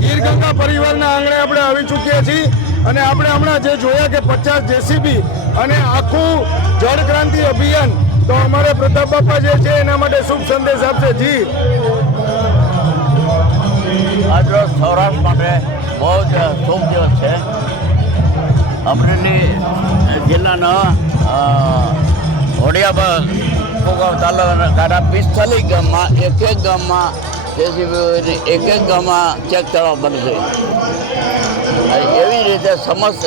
ગીર ગંગા પરિવારના આંગણે આપણે આવી ચૂક્યા છીએ અને આપણે હમણાં જે જોયા કે 50 જેસીબી અને આખું જળ ક્રાંતિ અભિયાન, તો અમારે પ્રતાપ બાપા જે છે એના માટે શુભ સંદેશ આપશે. જી, આજનો સૌરાષ્ટ્ર માટે બહુ જ શુભ દિવસ છે. અમરેલી જિલ્લાના ઓડિયા તાલુકાના 45 ગામમાં એક ગામમાં જેસીબી એક ગામમાં ચેક તળાવ બનશે. એવી રીતે સમસ્ત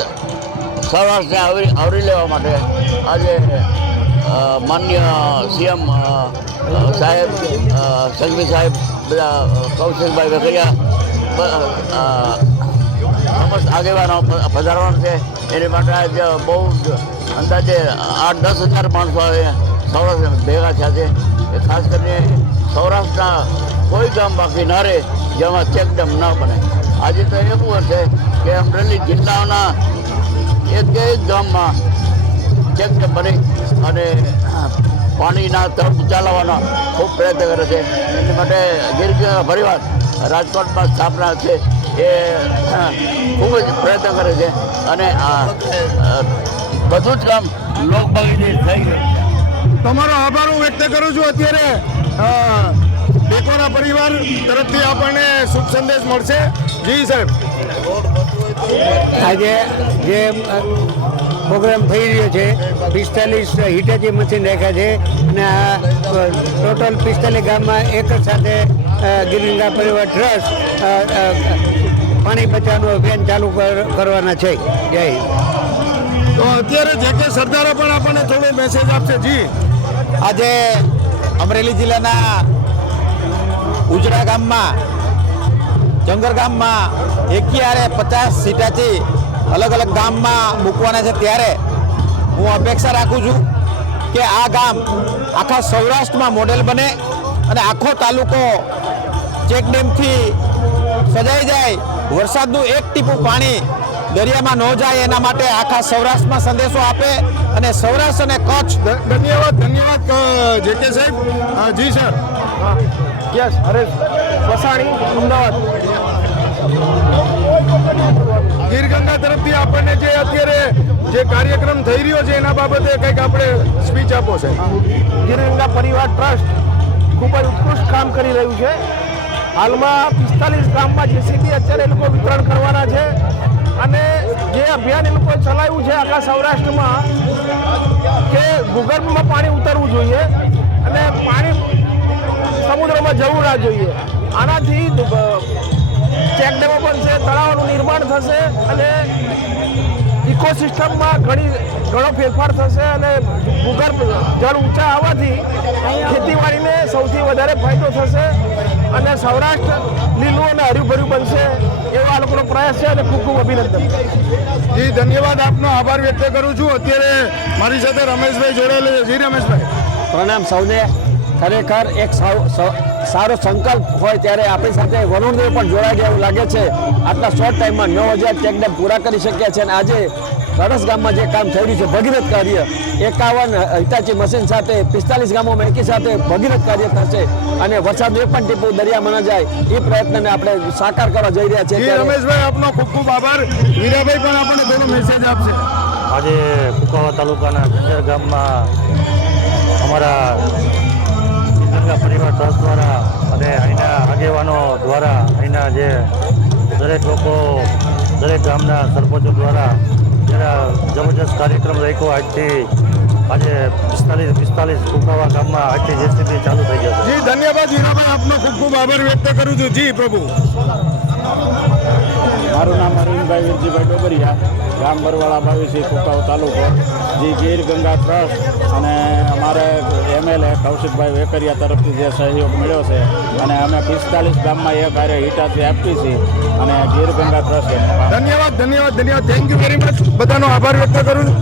સૌરાષ્ટ્રને આવરી લેવા માટે આજે માન્ય સીએમ સાહેબ, સંઘવી સાહેબ, બધા કૌશિકભાઈ વેકરિયા સમસ્ત આગેવાનો પધારવાનું છે. એની માટે આજે બહુ અંદાજે 8-10 હજાર માણસો સૌરાષ્ટ્ર ભેગા થયા છે. એ ખાસ કરીને સૌરાષ્ટ્રના કોઈ ગામ બાકી ના રહે જેમાં ચેકડેમ ન બને. આજે તો એવું હશે કે અમરેલી જિલ્લાના એક ગામમાં ચેકડેમ બની અને પાણીના તરફ ચલાવવાનો ખૂબ પ્રયત્ન કરે છે. એની માટે ગીર પરિવાર રાજકોટમાં સ્થાપના છે એ ખૂબ જ પ્રયત્ન કરે છે અને બધું જ કામ લોકભાગીદારી થઈ ગયું. તમારો આભાર હું વ્યક્ત કરું છું. અત્યારે ડેકોરા પરિવાર તરફથી આપણને શુભ સંદેશ મળશે. જી સાહેબ, આજે જે પ્રોગ્રામ થઈ રહ્યો છે 45 હિટાચી મશીન રાખ્યા છે અને આ ટોટલ 45 ગામમાં એક જ સાથે ગીર ગંગા પરિવાર ટ્રસ્ટ પાણી બચાવવાનું અભિયાન ચાલુ કરવાના છે. જય હિન્દ. તો અત્યારે જે કે સરદારો પણ આપણને થોડો મેસેજ આપશે. જી, આજે અમરેલી જિલ્લાના ઉજડા ગામમાં, જંગર ગામમાં એકીયારે 50 હિટાચી અલગ અલગ ગામમાં મૂકવાના છે. ત્યારે હું અપેક્ષા રાખું છું કે આ ગામ આખા સૌરાષ્ટ્રમાં મોડેલ બને અને આખો તાલુકો ચેકડેમથી સજાઈ જાય. વરસાદનું એક ટીપું પાણી દરિયામાં ન જાય એના માટે આખા સૌરાષ્ટ્રમાં સંદેશો આપે અને સૌરાષ્ટ્ર અને કચ્છ. ધન્યવાદ જે કે સાહેબ. જી સર. યસ, હરેશ વસાણી, અમદાવાદ. ગીર ગંગા તરફથી આપણને જે અત્યારે જે કાર્યક્રમ થઈ રહ્યો છે એના બાબતે કંઈક આપણે સ્પીચ આપો છે. ગીર ગંગા પરિવાર ટ્રસ્ટ ખૂબ જ ઉત્કૃષ્ટ કામ કરી રહ્યું છે. હાલમાં 45 ગામમાં જેસીબી અત્યારે એ લોકો વિતરણ કરવાના છે અને જે અભિયાન એ લોકોએ ચલાવ્યું છે આખા સૌરાષ્ટ્રમાં કે ભૂગર્ભમાં પાણી ઉતરવું જોઈએ અને પાણી સમુદ્રમાં જવું ના જોઈએ. આનાથી ચેકડેમો બનશે, તળાવોનું નિર્માણ થશે અને ઇકોસિસ્ટમમાં ઘણો ફેરફાર થશે અને ભૂગર્ભ જળ ઊંચા આવવાથી ખેતીવાડીને સૌથી વધારે ફાયદો થશે અને સૌરાષ્ટ્ર લીલું અને હર્યુંભર્યું બનશે એવો આ લોકોનો પ્રયાસ છે અને ખૂબ ખૂબ અભિનંદન. જી, ધન્યવાદ. આપનો આભાર વ્યક્ત કરું છું. અત્યારે મારી સાથે રમેશભાઈ જોડાયેલા છે. જી રમેશભાઈ. પ્રણામ સૌને. ખરેખર એક સારો સંકલ્પ હોય ત્યારે આપણી સાથે વરુણદેવ પણ જોડાઈ ગયા એવું લાગે છે. આટલા શોર્ટ ટાઈમમાં 9000 ચેકડેમ પૂરા કરી શક્યા છે અને આજે સરસ ગામમાં જે કામ થઈ રહ્યું છે ભગીરથ કાર્ય, 51 હિટાચી મશીન સાથે 45 ગામોમાં એકી સાથે ભગીરથ કાર્ય થશે અને વરસાદનું એક પણ ટીપું દરિયામાં ન જાય એ પ્રયત્નને આપણે સાકાર કરવા જઈ રહ્યા છીએ. રમેશભાઈ, આપનો ખૂબ ખૂબ આભાર. વીરાભાઈ પણ આપણને થોડો મેસેજ આપશે. આજે કુકાવા તાલુકાના જંગર ગામમાં અમારા પરિવાર ટ્રસ્ટ દ્વારા અને અહીંના આગેવાનો દ્વારા, અહીંના જે દરેક લોકો, દરેક ગામના સરપંચો દ્વારા જબરજસ્ત કાર્યક્રમ રાખ્યો. આજથી આજે 45 કુકાવા ગામમાં આજથી જેસીબી ચાલુ થઈ જશે. જી, ધન્યવાદ વીરાભાઈ. આપનો ખૂબ ખૂબ આભાર વ્યક્ત કરું છું. જી પ્રભુ. મારું નામ અરવિંદભાઈ વીરજીભાઈ ડોબરિયા, ગામ બરવાળા 22 કુકાવા તાલુકો. જે ગીર ગંગા ટ્રસ્ટ અને અમારે MLA કૌશિકભાઈ વેકરિયા તરફથી જે સહયોગ મળ્યો છે અને અમે 45 ગામમાં એક હારે હિટાચી આપી છીએ અને ગીર ગંગા ટ્રસ્ટ. ધન્યવાદ. Thank you very much. બધાનો આભાર વ્યક્ત કરું છું.